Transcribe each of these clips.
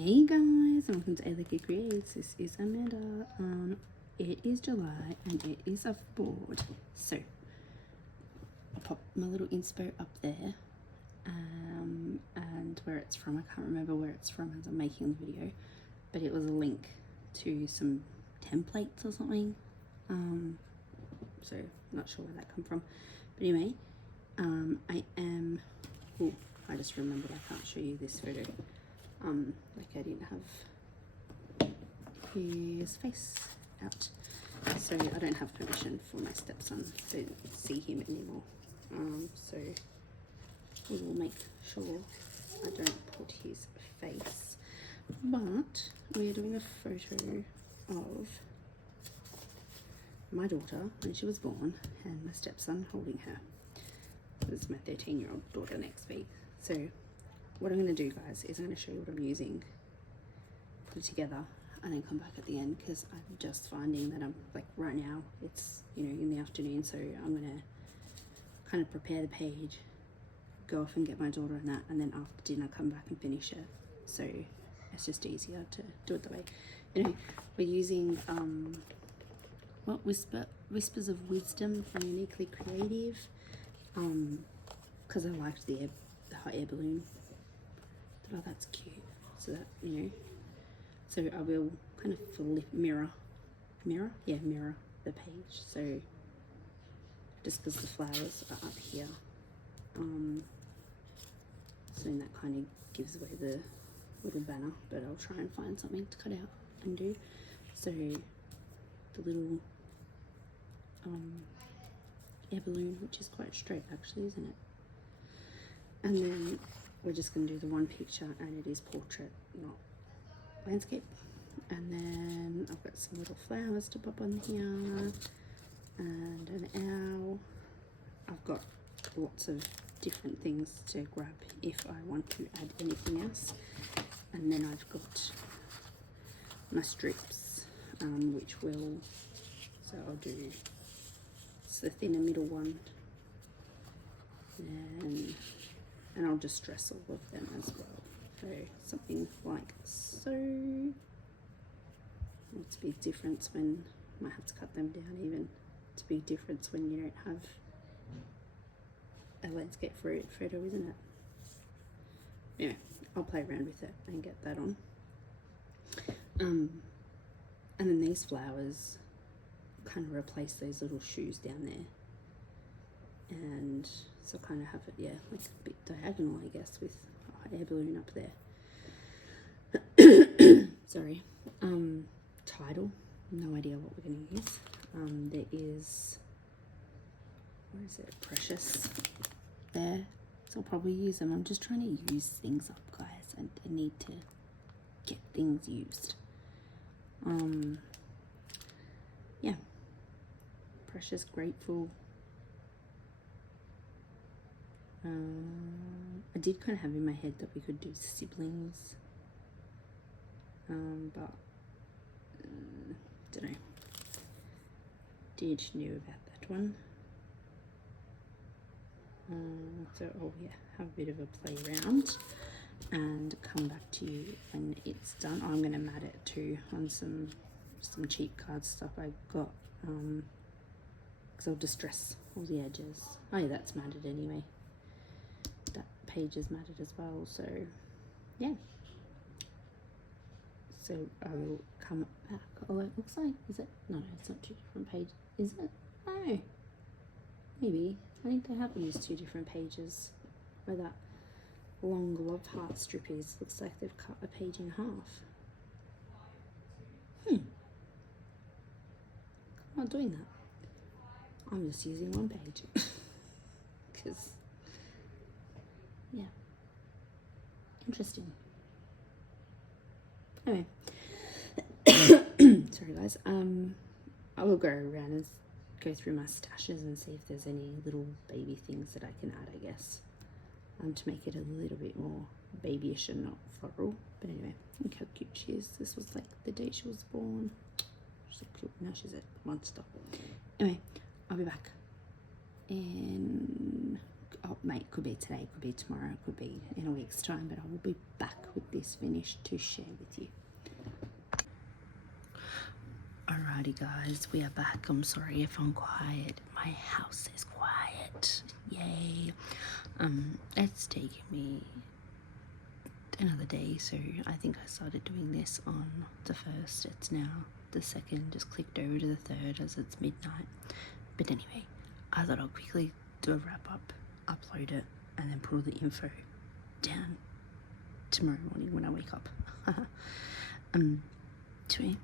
Hey guys, welcome to Aliki Creates. This is Amanda. It is July and it is off board. So I'll pop my little inspo up there. And where it's from, I can't remember where it's from as I'm making the video, but it was a link to some templates or something. So not sure where that come from. But anyway, I just remembered I can't show you this photo. Like I didn't have his face out, so I don't have permission for my stepson to see him anymore. So we will make sure I don't put his face, but we're doing a photo of my daughter when she was born and my stepson holding her. This is my 13-year-old daughter next week. So what I'm going to do, guys, is I'm going to show you what I'm using, put it together, and then come back at the end, because I'm just finding that I'm, like, right now, it's, you know, in the afternoon, so I'm going to kind of prepare the page, go off and get my daughter and that, and then after dinner come back and finish it. So it's just easier to do it that way. You know, we're using, Whispers of Wisdom from Uniquely Creative, because I liked the hot air balloon. Oh, that's cute. So that, you know, so I will kind of mirror the page. So just because the flowers are up here, so then that kind of gives away the little banner, but I'll try and find something to cut out and do. So the little air balloon, which is quite straight actually, isn't it? And then we're just going to do the one picture, and it is portrait, not landscape. And then I've got some little flowers to pop on here, and an owl. I've got lots of different things to grab if I want to add anything else. And then I've got my strips, which will, so I'll do, it's the thinner middle one, and I'll just dress all of them as well. So something like so. It's a big difference when, might have to cut them down even. It's a big difference when you don't have a landscape photo, isn't it? Anyway, I'll play around with it and get that on. And then these flowers kind of replace those little shoes down there. And so kind of have it, yeah, like a bit diagonal, I guess, with air balloon up there. Sorry. Title, no idea what we're going to use. There is, where is it, Precious there, so I'll probably use them. I'm just trying to use things up, guys, and I need to get things used. Yeah, Precious, Grateful. I did kind of have in my head that we could do Siblings, but don't know. Did know about that one. So oh yeah, have a bit of a play around and come back to you when it's done. I'm going to mat it too on some cheap card stuff I got, because I'll distress all the edges. Oh yeah, that's matted anyway. That page is matted as well, so yeah. So I will come back. Oh, it looks like, is it? No, it's not two different pages. Is it? Oh, maybe. I think they have used two different pages where that long love heart strip is. Looks like they've cut a page in half. I'm not doing that. I'm just using one page. Because, yeah. Interesting. Anyway, sorry guys, I will go around and go through my stashes and see if there's any little baby things that I can add, I guess, to make it a little bit more babyish and not floral. But anyway, look how cute she is. This was like the day she was born. She's so cute. Now she's a monster. Anyway, I'll be back, and oh mate, could be today, could be tomorrow, could be in a week's time, but I will be back with this finished to share with you. Alrighty guys, we are back. I'm sorry if I'm quiet. My house is quiet. Yay. It's taken me another day, so I think I started doing this on the 1st. It's now the 2nd, just clicked over to the 3rd as it's midnight. But anyway, I thought I'll quickly do a wrap up, upload it, and then put all the info down tomorrow morning when I wake up. To me,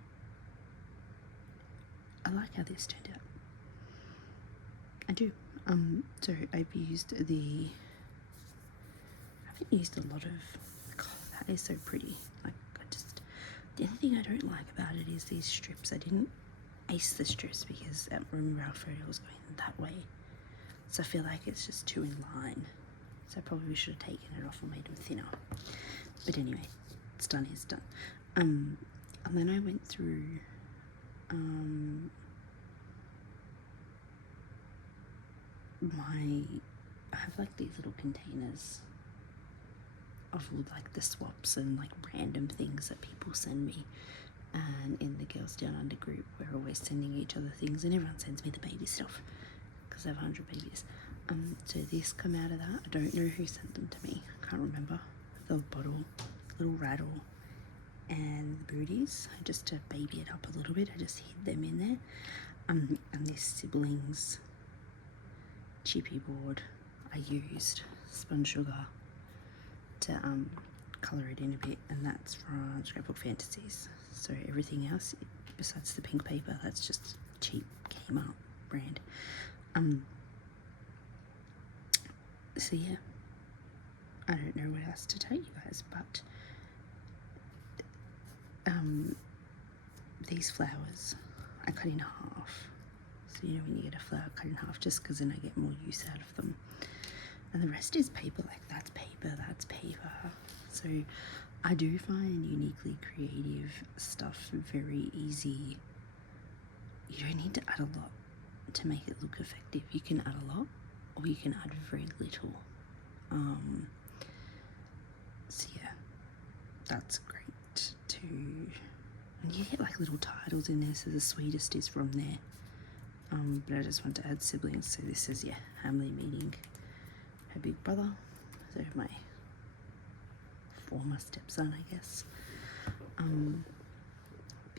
I like how this turned out. I do. So I've used I haven't used a lot of, God, that is so pretty. Like, the only thing I don't like about it is these strips. I didn't ace the strips because remember our photo was going that way. So I feel like it's just too in line. So I probably should have taken it off or made them thinner. But anyway, it's done, it's done. And then I went through I have like these little containers of like the swaps and like random things that people send me, and in the Girls Down Under group we're always sending each other things, and everyone sends me the baby stuff because I have 100 babies. So this come out of that. I don't know who sent them to me, I can't remember. The bottle, little rattle, and the booties, just to baby it up a little bit. I just hid them in there. And this siblings chippy board, I used spun sugar to colour it in a bit, and that's from Scrapbook Fantasies. So everything else besides the pink paper, that's just cheap Kmart brand. So yeah, I don't know what else to tell you guys, but these flowers I cut in half. So you know when you get a flower cut in half, just because then I get more use out of them. And the rest is paper, like that's paper, that's paper. So I do find uniquely creative stuff very easy. You don't need to add a lot to make it look effective. You can add a lot, or you can add very little. So yeah, that's great too. And you get like little titles in there, so the sweetest is from there. But I just want to add siblings, so this is, yeah, Hamley meeting her big brother, so my former stepson, I guess.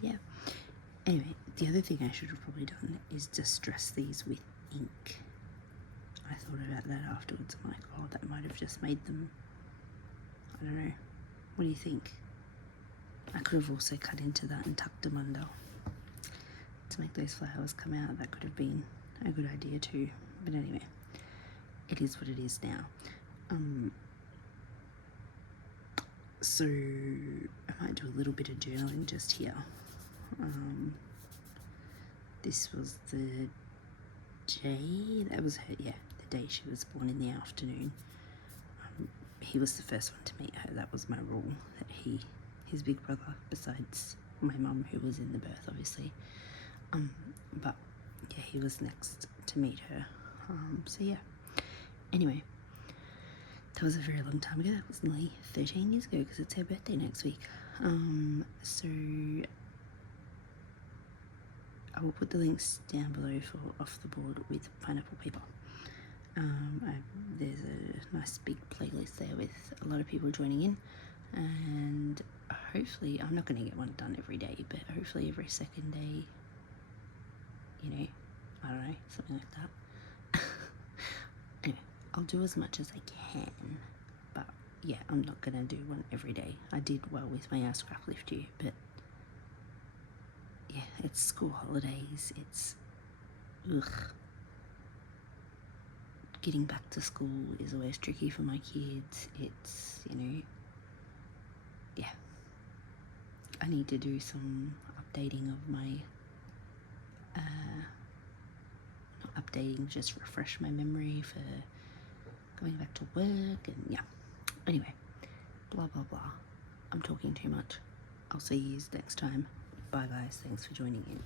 Yeah, anyway, the other thing I should have probably done is distress these with ink. I thought about that afterwards. I'm like, oh, that might have just made them, I don't know, what do you think? I could have also cut into that and tucked them under to make those flowers come out. That could have been a good idea too, but anyway, it is what it is now. So I might do a little bit of journaling just here. This was the day, that was her, yeah, the day she was born in the afternoon. He was the first one to meet her. That was my rule, that his big brother, besides my mum who was in the birth obviously, but yeah, he was next to meet her. So yeah, anyway, that was a very long time ago. That was nearly 13 years ago because it's her birthday next week. So I will put the links down below for Off the Board with pineapple paper. There's a nice big playlist there with a lot of people joining in, and hopefully, I'm not going to get one done every day, but hopefully every second day, you know, I don't know, something like that. Anyway, I'll do as much as I can, but yeah, I'm not going to do one every day. I did well with my scrap lift year, but yeah, it's school holidays, it's, ugh. Getting back to school is always tricky for my kids. It's, you know, yeah. I need to do some updating of my, not updating, just refresh my memory for going back to work, and yeah. Anyway, blah, blah, blah. I'm talking too much. I'll see you next time. Bye guys, thanks for joining in.